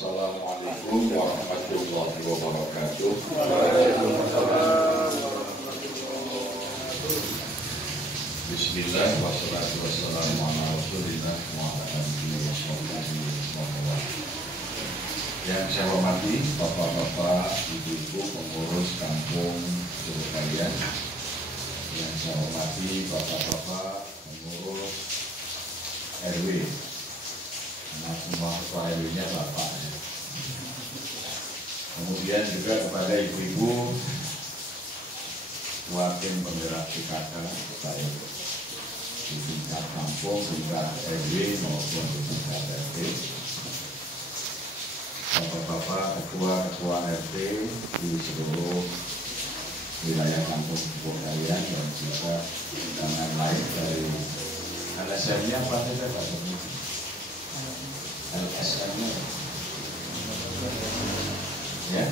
Assalamualaikum warahmatullahi wabarakatuh. Bismillah wassalatu wassalamu ala rasulillah wa ala alihi wa sahbihi wasallam. Yang saya hormati bapak-bapak, ibu-ibu pengurus kampung Surabaya. Yang saya hormati bapak-bapak pengurus RW. Nah, semua ketua RW-nya bapak ya. Kemudian juga kepada ibu-ibu wakil penggerak PKK saya di tingkat kampung, tingkat RW maupun di tingkat RT, bapak-bapak ketua-ketua RT di seluruh wilayah kampung Surabaya dan juga undangan lain dari LSM-nya apa saja Pak? LSM-nya ya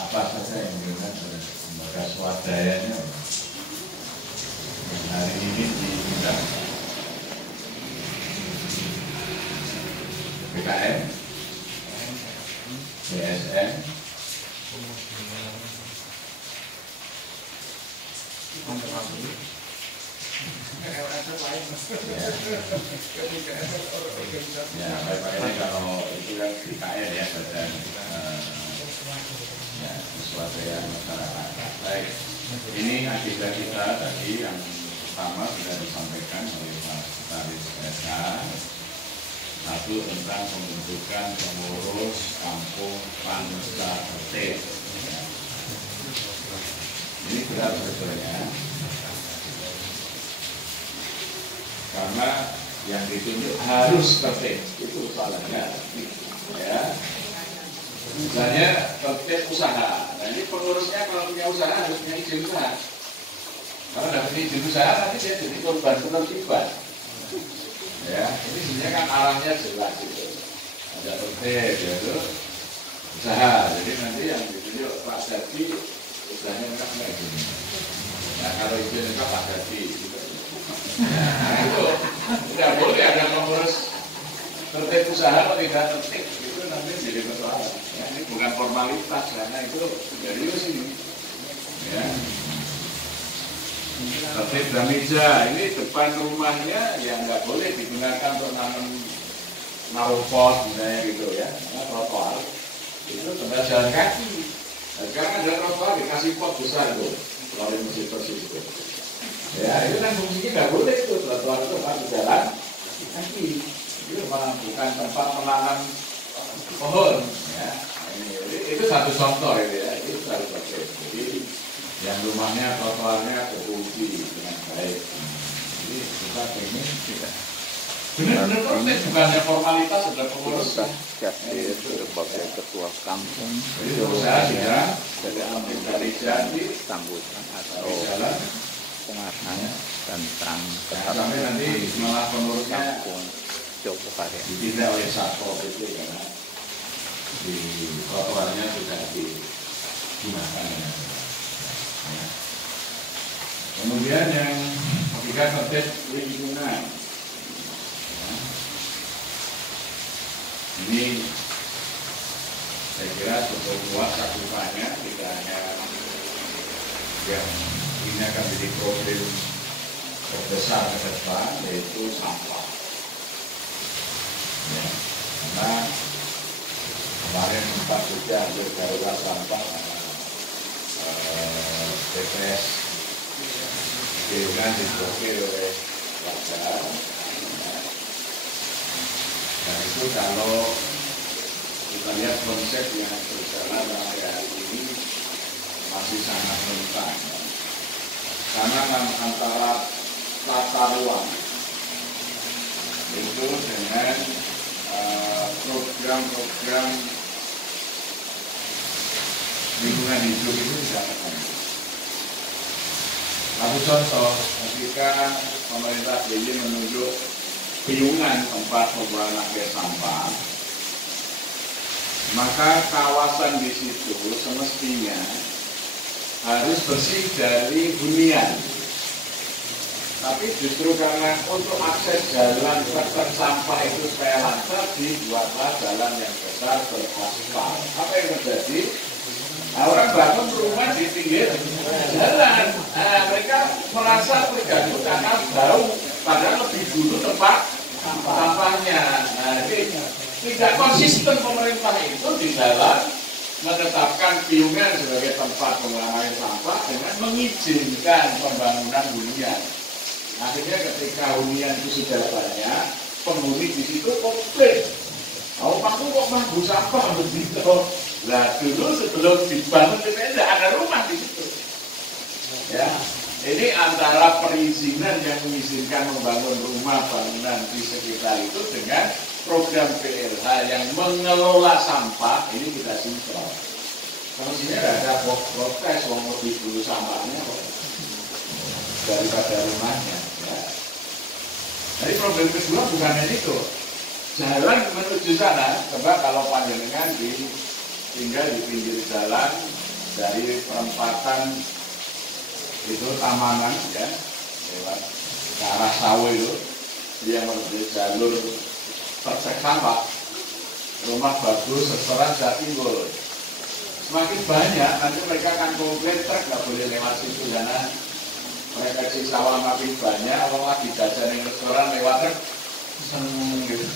apa saja yang digunakan oleh lembaga swadayanya yang hari ini diundang BKM, BSN, ya bapak ini kalau itu kan BKN ya badan ya swadaya masyarakat. Baik, ini agenda kita tadi yang pertama sudah disampaikan oleh Pak Sekretaris SK. Satu tentang pembentukan pengurus kampung Panca Tertib. Ini berat sebetulnya, karena yang ditunjuk harus tertib, itu salahnya. Ya, misalnya tertib usaha. Nah ini pengurusnya kalau punya usaha harus punya izin usaha. Kalau dapat izin usaha nanti dia jadi korban penertiban. Ya, ini sebenarnya kan arahnya jelas gitu. Ada tertib, yaitu usaha. Jadi nanti yang ditunjuk Pak Dadi, usahanya enggak gini. Nah kalau izin enggak Pak Dadi, gitu. Nah itu tidak boleh ada pengurus tertib usaha atau tidak tertib. Nanti jadi persoalan. Ya, ini bukan formalitas karena itu serius ini. Ya. Tertib dan meja ini depan rumahnya yang nggak boleh digunakan untuk naruh pot misalnya gitu ya. Nah, trotoar itu tempat jalan kaki. Nah, sekarang ada trotoar dikasih pot besar tuh melalui masjid tersebut. Ya itu kan fungsinya nggak boleh itu trotoar itu tempat jalan kaki. Itu bukan tempat menanam pohon ya. Itu satu contoh ya, itu satu contoh. Jadi yang rumahnya trotoarnya terkunci dengan baik. Jadi kita ingin tidak benar-benar proses, bukannya formalitas sudah pengurus jadi sebagai ketua kampung jadi usaha ya dari jadi sambutan atau pengarahan tentang sampai nanti malah pengurusnya kampung Jogjakarta ditindak oleh satpol itu karena di trotoarnya sudah digunakan. Ya. Kemudian yang ketiga tertib lingkungan. Ya. Ini saya kira cukup luas cakupannya, tidak hanya yang ini akan jadi problem terbesar ke depan yaitu sampah. Ya. Karena kemarin sempat juga hampir darurat sampah BPS Piungan diblokir oleh warga. Dan itu kalau kita lihat konsep yang berjalan sampai hari ini masih sangat rentan. Karena antara tata ruang itu dengan program-program lingkungan hidup itu tidak ketemu. Satu contoh, ketika pemerintah DIY menunjuk piungan tempat pembuangan akhir sampah, maka kawasan di situ semestinya harus bersih dari hunian. Tapi justru karena untuk akses jalan truk sampah itu supaya lancar, dibuatlah jalan yang besar beraspal. Apa yang terjadi? Nah, orang bangun rumah di pinggir jalan. Nah, mereka merasa terganggu karena bau, padahal lebih dulu tempat sampahnya. Nah, ini tidak konsisten pemerintah itu di dalam menetapkan Piungan sebagai tempat pengelolaan sampah dengan mengizinkan pembangunan hunian. Akhirnya ketika hunian itu sudah banyak, penghuni di situ komplain. Oh, aku kok mampu sampah begitu. Nah, dulu sebelum dibangun tidak ada rumah di situ. Ya, ini antara perizinan yang mengizinkan membangun rumah bangunan di sekitar itu dengan program PLH yang mengelola sampah, ini kita sinkron. Kalau sini ada protes, wong lebih dulu sampahnya kok daripada rumahnya. Ya. Jadi problem kedua bukan itu. Jalan menuju sana, coba kalau panjenengan tinggal di pinggir jalan dari perempatan itu Tamanan ya, lewat ke arah Sawo itu, dia menuju jalur Persek sampah, rumah bagus, restoran Jatimbul. Semakin banyak, nanti mereka akan komplain truk nggak boleh lewat situ karena mereka di sawah makin banyak, orang lagi jajan di restoran lewat truk, seneng gitu.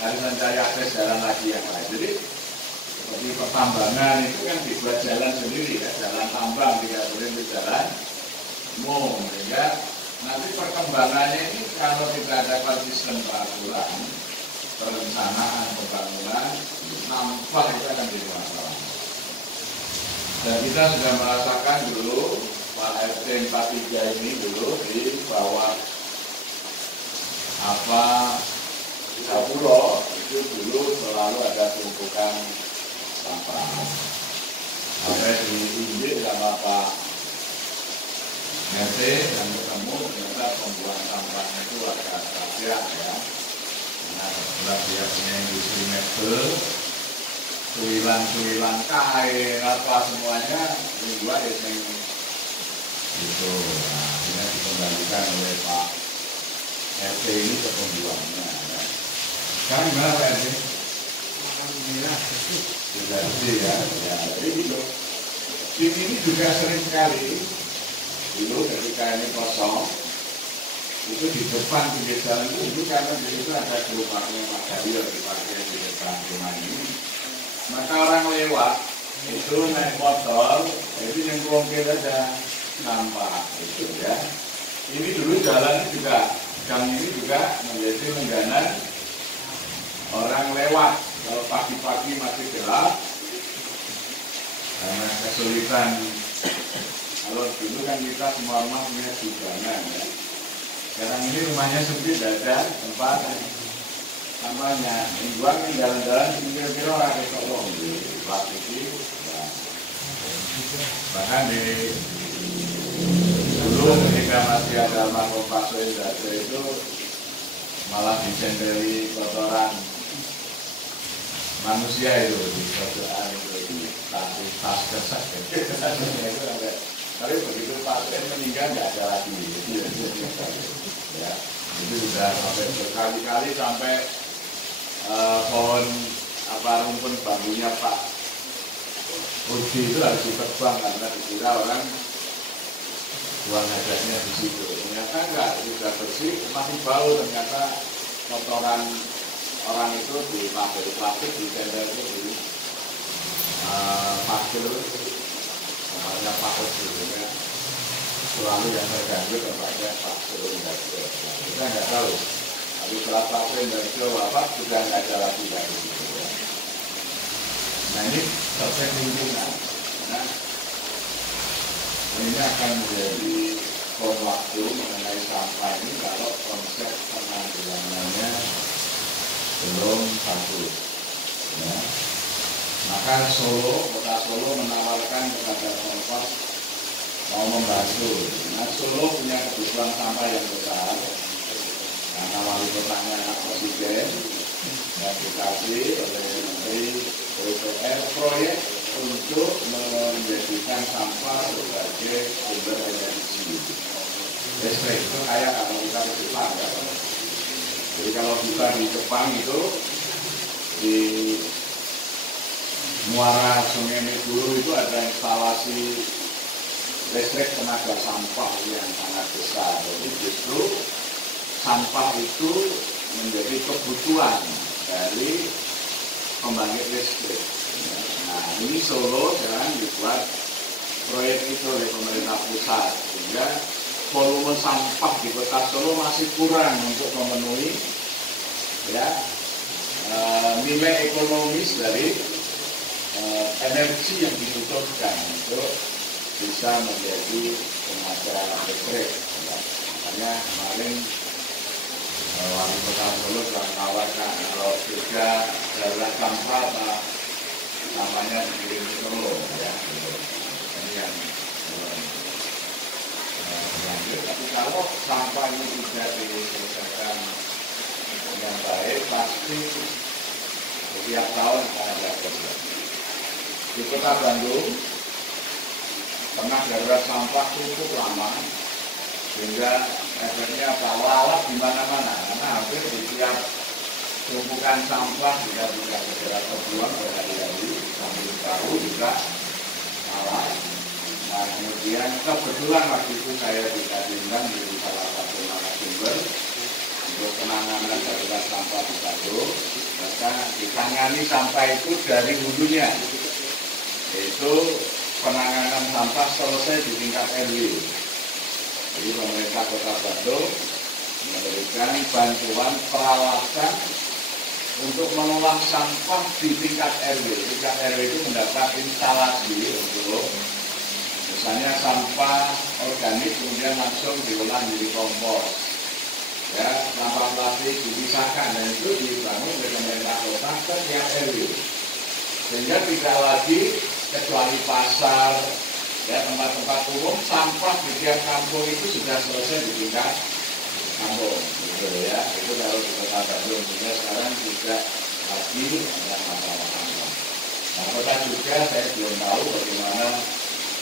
Harus mencari akses jalan lagi yang lain. Jadi seperti pertambangan itu kan dibuat jalan sendiri ya, jalan tambang tidak boleh berjalan umum, sehingga nanti perkembangannya ini kalau tidak ada konsisten peraturan, perencanaan pembangunan, nampak itu akan jadi masalah. Dan kita sudah merasakan dulu Pak RT 43 ini dulu di bawah Japuro itu dulu selalu ada tumpukan sampah. Sampai diinjek sama Pak RT dan ketemu ternyata pembuang sampahnya itu agak rahasia ya. Nah, setelah dia punya industri mebel, cuilan kain apa semuanya dibuat itu. Nah, akhirnya dikembalikan oleh Pak RT ini ke pembuangnya. Ya. Sekarang gimana Pak RT? Alhamdulillah sudah ya. Jadi gitu. Ini juga sering sekali dulu ketika ini kosong itu di depan pinggir jalan itu karena di situ ada gerobaknya Pak Dawil dipakai di depan rumah ini. Maka orang lewat itu naik motor itu nyemplungin aja sampah itu ya. Ini dulu jalan juga, gang ini juga menjadi langganan orang lewat. Kalau pagi-pagi masih gelap karena kesulitan. Kalau dulu kan kita semua rumah punya sidangan ya. Sekarang ini rumahnya sempit, tidak ada tempat sampahnya. Mingguan kan jalan-jalan kira-kira orang itu tolong di plastik ini. Bahkan di dulu ketika masih ada almarhum Pak Soeharto itu malah dicendeli kotoran manusia itu di kotoran itu di tas kesak itu ada. Tapi begitu pasien meninggal nggak ada lagi. Ya, itu sudah sampai berkali-kali sampai pohon rumpun bambunya Pak Udi itu harus ditebang karena dikira orang buang hajatnya di situ. Ternyata enggak, sudah bersih, masih bau. Ternyata kotoran orang itu di plastik di tenda itu di pasir namanya Pak Udi ya. Selalu yang terganggu tempatnya Pak Soeharto. Kita nggak tahu. Tapi setelah Pak Soeharto wafat sudah nggak ada lagi dari situ. Ya. Nah ini proses lingkungan. Nah, ini akan menjadi waktu mengenai sampah ini kalau konsep penanggulangannya belum bagus. Ya. Maka Kota Solo menawarkan kepada Pemkot mau membantu. Nah, Solo punya kebutuhan sampah yang besar karena wali kotanya Presiden dan dikasih oleh Menteri PUPR proyek untuk menjadikan sampah sebagai sumber energi. listrik. Itu kayak kalau kita ke Jepang ya. Jadi kalau kita di Jepang itu di muara Sungai Meguro itu ada instalasi listrik tenaga sampah yang sangat besar. Jadi justru sampah itu menjadi kebutuhan dari pembangkit listrik. Nah, ini Solo sekarang dibuat proyek itu oleh pemerintah pusat, sehingga volume sampah di kota Solo masih kurang untuk memenuhi ya nilai ekonomis dari energi yang dibutuhkan untuk bisa menjadi tenaga listrik. Makanya kemarin wali kota Solo telah menawarkan kalau juga darurat sampah namanya dikirim ke Solo ya. Ini yang lanjut. Tapi kalau sampah ini tidak diselesaikan dengan baik, pasti setiap tahun akan ada problem. Di kota Bandung pernah darurat sampah cukup lama, sehingga efeknya apa? Lalat di mana-mana, karena hampir di tiap tumpukan sampah tidak bisa segera terbuang berhari-hari, sambil tahu juga lalat. Nah, kemudian kebetulan waktu itu saya diundang di salah satu narasumber untuk penanganan darurat sampah di Bandung, maka ditangani sampah itu dari hulunya, yaitu penanganan sampah selesai di tingkat RW. Jadi pemerintah Kota Bandung memberikan bantuan peralatan untuk mengolah sampah di tingkat RW. Tingkat RW itu mendapat instalasi untuk misalnya sampah organik kemudian langsung diolah menjadi kompos. Ya, sampah plastik dipisahkan dan itu dibangun oleh pemerintah kota setiap RW. Sehingga tidak lagi kecuali pasar, ya tempat-tempat umum, sampah di tiap kampung itu sudah selesai di tingkat kampung, gitu ya. Itu kalau di Kota Bandung, sehingga sekarang tidak lagi ada masalah sampah. Nah, kota juga saya belum tahu bagaimana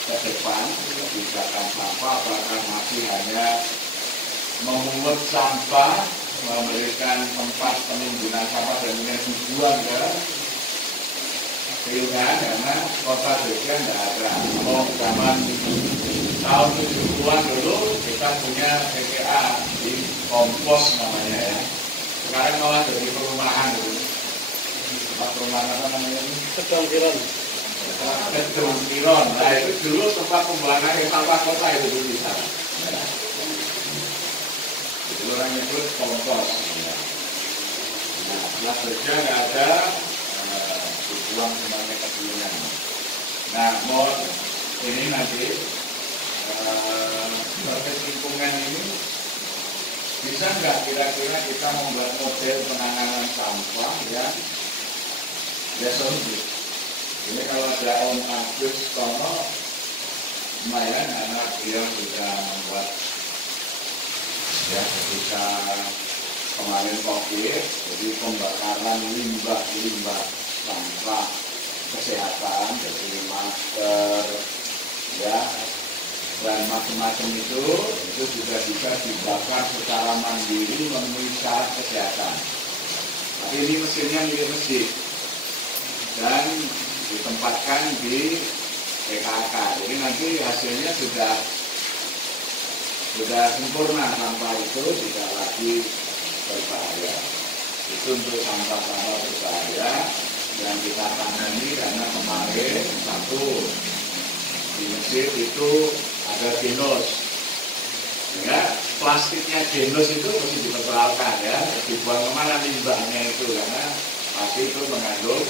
ke depan kebijakan sampah, apakah masih hanya memungut sampah, memberikan tempat penimbunan sampah dan kemudian dibuang ke piungan, karena kota Jogja tidak ada. Kalau zaman tahun 70-an dulu kita punya TPA di kompos namanya ya. Sekarang malah jadi perumahan dulu. Tempat perumahan apa namanya ini? Gedung Kiron. Gedung Kiron. Nah itu dulu tempat pembuangan sampah kota itu dulu di sana. Itu orang nyebut kompos. Nah, setelah Jogja nggak ada, dibuang sebagai kebunan. Nah, mau ini nanti proses lingkungan ini bisa nggak kira-kira kita membuat model penanganan sampah ya solusi. Ini kalau ada Om Agus Tono lumayan anak dia sudah membuat ya ketika kemarin COVID, jadi pembakaran limbah sampah kesehatan, jadi masker ya dan macam-macam itu juga bisa dibakar secara mandiri memenuhi syarat kesehatan. Tapi ini mesinnya milik masjid dan ditempatkan di PKK. Jadi nanti hasilnya sudah sempurna, sampah itu tidak lagi berbahaya. Itu untuk sampah-sampah berbahaya yang kita tangani karena kemarin satu di masjid itu ada genos, ya plastiknya genos itu mesti dipersoalkan ya, dibuang kemana limbahnya itu karena pasti itu mengandung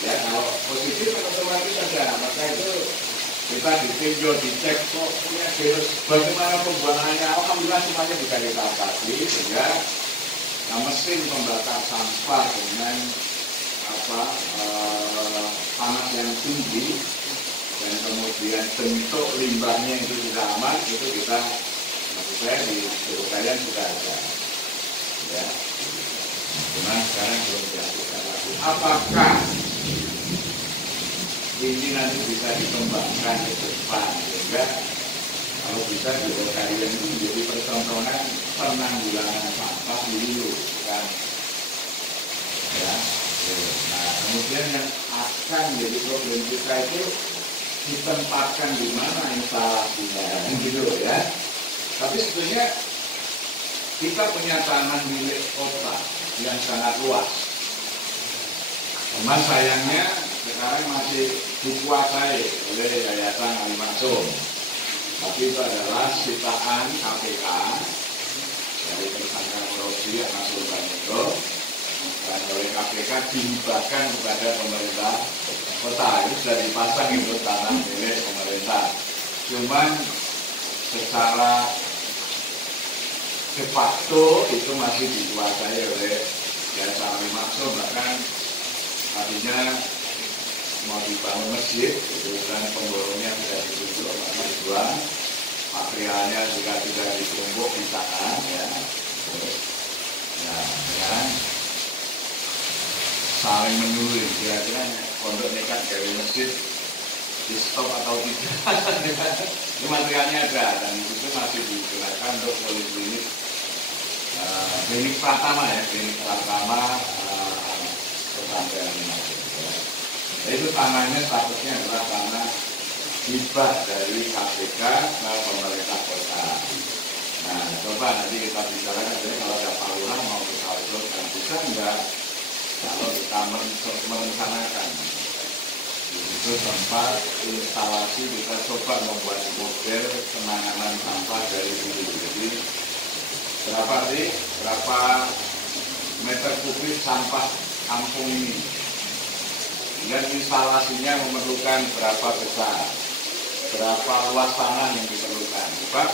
ya kalau positif otomatis ada, maka itu kita ditinjau, dicek kok punya genos, bagaimana pembuangannya, alhamdulillah semuanya bisa kita atasi sehingga mesin pembakar sampah dengan panas yang tinggi dan kemudian bentuk limbahnya itu sudah aman, itu kita maksud saya di Surabaya sudah ada ya, cuman sekarang belum dilakukan lagi. Apakah ini nanti bisa dikembangkan ke depan sehingga kalau bisa juga kalian itu menjadi percontohan penanggulangan sampah di hulu, kan? Ya. Nah, kemudian yang akan jadi problem kita itu ditempatkan di mana instalasinya, gitu ya. Tapi sebetulnya kita punya tanah milik kota yang sangat luas. Cuma sayangnya sekarang masih dikuasai oleh Yayasan Ali Maksum. Tapi itu adalah sitaan KPK dari tersangka korupsi Ahmad Sultanito, dan oleh KPK dihibahkan kepada pemerintah kota. Itu sudah dipasang itu tanah milik pemerintah. Cuman secara de facto itu masih dikuasai oleh Yayasan Ali Maksum. Bahkan tadinya mau dibangun masjid, itu kan pemborongnya sudah ditunjuk, masih dibuang, materialnya juga sudah ditumpuk di sana, ya. Ya, saling menurut, kira-kira pondok nekat dari masjid di stop atau tidak. Ini materialnya ada, dan itu masih digunakan untuk poliklinik klinik Pratama ya, klinik Pratama pesantren Maksum. Itu tanahnya statusnya adalah tanah hibah dari KPK ke pemerintah kota. Nah, coba nanti kita bicarakan, jadi kalau ada Pak Lurah mau kita usulkan, bisa enggak kalau kita merencanakan itu tempat instalasi, kita coba membuat model penanganan sampah dari dulu. Jadi berapa meter kubik sampah kampung ini, dan instalasinya memerlukan berapa besar, berapa luas tanah yang diperlukan. Sebab